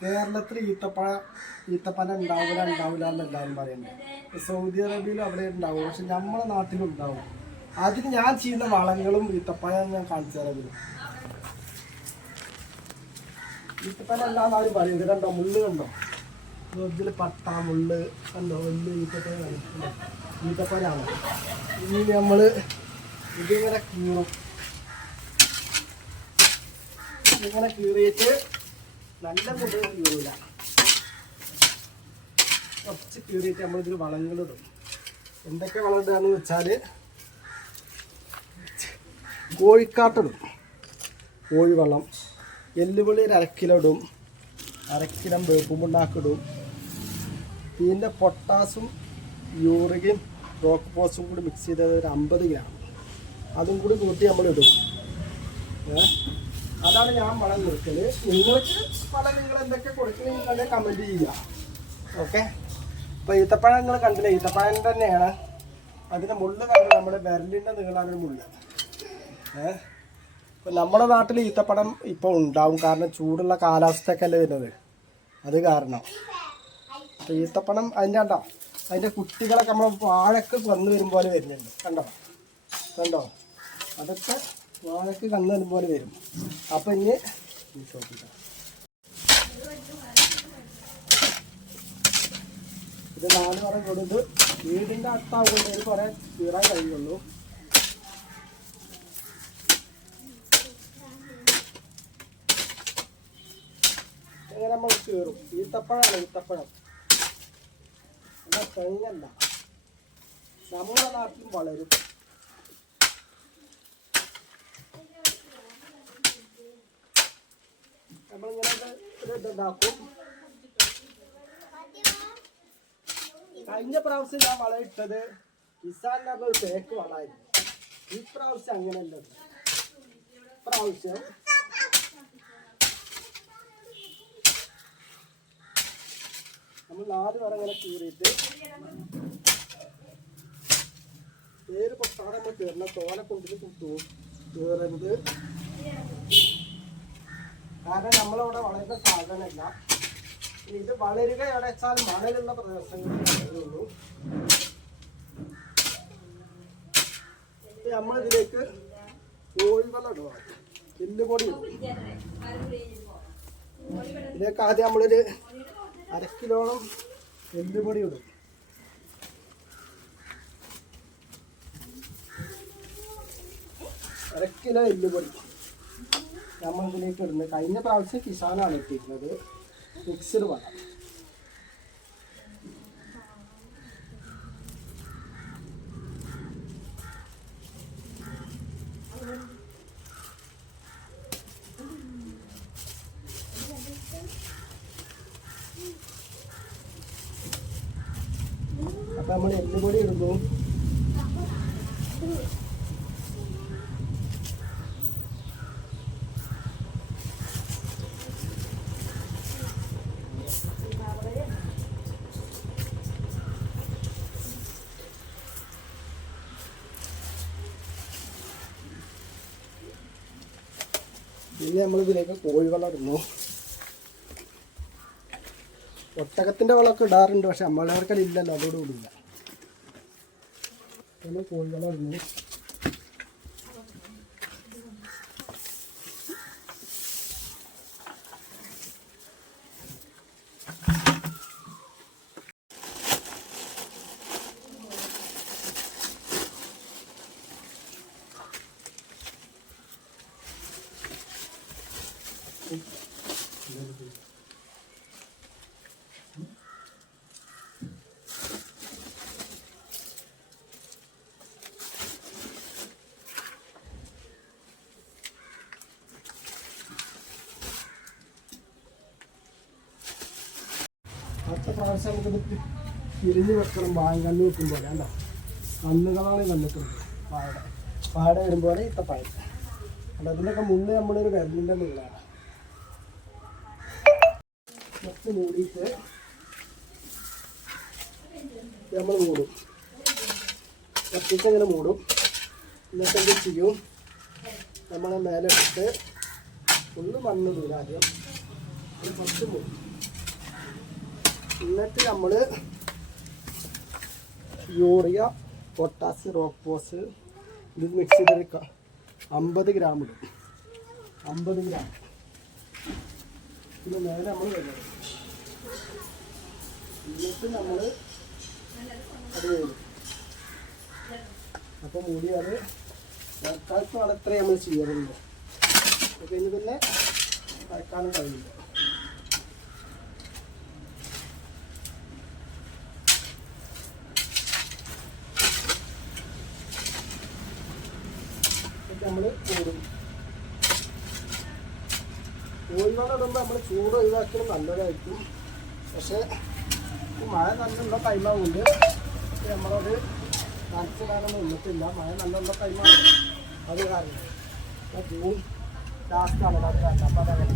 കേരളത്തിൽ ഈത്തപ്പഴം ഉണ്ടാവില്ല എന്നെല്ലാവരും പറയുന്നത്. സൗദി അറേബ്യയിലും അവിടെ ഉണ്ടാവും, പക്ഷെ നമ്മളെ നാട്ടിലും ഉണ്ടാവും. അതിന് ഞാൻ ചെയ്യുന്ന വളങ്ങളും ഈത്തപ്പഴം ഞാൻ കാണിച്ചു തരാം. ഈത്തപ്പഴം എല്ലാം ആരും പറയുന്നത് കണ്ടോ, മുള്ള് കണ്ടോ, ഇതിൽ പട്ട മുള്ള് കണ്ടോ, വലിയ ഈത്തപ്പഴമാണ്. ഇനി നമ്മൾ ഇതിങ്ങനെ കീറും. ഇങ്ങനെ കീറിയിട്ട് നല്ല മുള്ള് കീറില്ല, കുറച്ച് കീറിയിട്ട് നമ്മളിതിൽ വളങ്ങളിടും. എന്തൊക്കെ വളം ഇടുകയെന്ന് വെച്ചാൽ കോഴിക്കാട്ടിടും, കോഴിവളം, എല്ലുപൊളി ഒരു 1 കിലോ ഇടും, 1/2 കിലോ വേപ്പുമുണ്ടാക്കിടും. പിന്നെ പൊട്ടാസും യൂറിയും റോക്ക് പോസും കൂടി മിക്സ് ചെയ്തത് ഒരു 50 ഗ്രാം, അതും കൂടി കൂട്ടി നമ്മളിടും. അതാണ് ഞാൻ വളം കൊടുക്കല്. നിങ്ങൾക്ക് വളം നിങ്ങൾ എന്തൊക്കെ കൊടുക്കണമെങ്കിൽ കമൻറ്റ് ചെയ്യുക. ഓക്കെ. ഇപ്പോൾ ഈത്തപ്പഴം നിങ്ങൾ കണ്ടില്ല, ഈത്തപ്പഴം തന്നെയാണ്. അതിൻ്റെ മുള്ള് കണ്ട് നമ്മുടെ വിരലിൻ്റെ നീളാനൊരു മുള്ള്. ഇപ്പം നമ്മുടെ നാട്ടിൽ ഈത്തപ്പഴം ഇപ്പോൾ ഉണ്ടാവും, കാരണം ചൂടുള്ള കാലാവസ്ഥയൊക്കെ അല്ലേ വരുന്നത്, അത് കാരണം. അപ്പോൾ ഈത്തപ്പഴം അതിൻ്റെ കുട്ടികളൊക്കെ നമ്മൾ വാഴക്ക് വന്ന് വരും പോലെ വരുന്നുണ്ട്. കണ്ടോ അതൊക്കെ വാഴക്ക് കന്ന് വരും പോലെ വരും. അപ്പം ഇനി ഇത് 4 വരം കൊടുത്ത് വീടിൻ്റെ അടുത്താവുകൊണ്ട് കുറേ കീറാൻ കഴിയുള്ളൂ. ഇങ്ങനെ നമ്മൾ കീറും. ഈത്തപ്പഴം എന്നാൽ തെങ്ങല്ല, നമ്മുടെ നാട്ടിലും വളരും. നമ്മളിങ്ങനെ ഇതുണ്ടാക്കും. കഴിഞ്ഞ പ്രാവശ്യം ഞാൻ വളം ഇട്ടത് കിസാൻ്റെ ഒരു പേക്ക് വളമായിരുന്നു. ഈ പ്രാവശ്യം അങ്ങനെയല്ല. പ്രാവശ്യം നമ്മൾ 4 വരം ഇങ്ങനെ കീറിയിട്ട് പേര് പൊട്ടാതെ നമ്മൾ കീറണം. തോനെ കൊണ്ടിട്ട് കീറരുത്, കാരണം നമ്മളവിടെ വളരുന്ന സാധനമല്ല. ഇത് വളരുക എവിടെ വെച്ചാൽ മണലുള്ള പ്രദേശങ്ങളുള്ളൂ. നമ്മളിതിലേക്ക് കോഴിവെള്ളം ഇടുക, എല്ലുപൊടി ഇടും. ഇതിലേക്ക് ആദ്യം നമ്മളൊരു 1/2 കിലോളം എല്ലുപൊടി ഇടും. കിലോ എല്ലുപൊടി നമ്മളിതിലേക്ക് ഇടുന്നത്. കഴിഞ്ഞ പ്രാവശ്യം കിസാനാണ് ഇട്ടിരുന്നത്, മിക്സഡ് വളം. അപ്പം നമ്മൾ എല്ലുപൊടി ഇടുന്നു. പിന്നെ നമ്മളിതിലേക്ക് കോഴിവെള്ളം ഇടുന്നു. ഒട്ടകത്തിൻ്റെ വെള്ളമൊക്കെ ഇടാറുണ്ട്, പക്ഷെ നമ്മളവർക്കത് ഇല്ലല്ലോ, അതോട് കൂടിയില്ല. പിന്നെ കോഴിവെള്ളം ഇടുന്നു. അടുത്ത പ്രാവശ്യം നമുക്കിത് തിരിഞ്ഞ് വെക്കണം. കണ്ണ് വെക്കും പോലെ കണ്ടോ, കന്നുകളാണ് കണ്ടിട്ടുണ്ട്. പാട വരുമ്പോലെ ഈത്തപ്പഴം. അല്ല, അതിൻ്റെയൊക്കെ മുന്നേ നമ്മളൊരു വിരലിൻ്റെ നീളാണ്. കുറച്ച് മൂടിയിട്ട് നമ്മൾ മൂടും, കത്തിച്ചങ്ങനെ മൂടും. എന്നിട്ട് എന്ത് ചെയ്യും, നമ്മളെ മേലെ ഇട്ട് ഒന്ന് മണ്ണിടൂല ആദ്യം. കുറച്ച് മൂടി. എന്നിട്ട് നമ്മൾ യൂറിയ, പൊട്ടാസ്യം, റോക്ക്ഫോസ് ഇത് മിക്സ് ചെയ്തെടുക്കുക. 50 ഗ്രാം ഇടും. 50 ഗ്രാം. പിന്നെ മേലെ നമ്മൾ വരുന്നത്. എന്നിട്ട് നമ്മൾ അത് വരും. അപ്പോൾ മൂടി അത് മഴക്കാലത്താണ് അത്ര നമ്മൾ ചെയ്യാറുണ്ട്. അത് കഴിഞ്ഞ് പിന്നെ മഴക്കാലം കഴിയില്ല. നമ്മൾ കൂടും. കോഴിവെള്ളം ഇടുമ്പോൾ നമ്മൾ ചൂട് ഒഴിവാക്കിയാൽ നല്ലതായിരിക്കും. പക്ഷേ മഴ നല്ലുള്ള ടൈമാവുകൊണ്ട് നമ്മളത് നനച്ചിടാനൊന്നും നിന്നിട്ടില്ല. മഴ നല്ലുള്ള ടൈമാണ്. അത് കാരണം ജൂൺ ലാസ്റ്റാണ് അത് കാരണം. അപ്പോൾ അതങ്ങനെ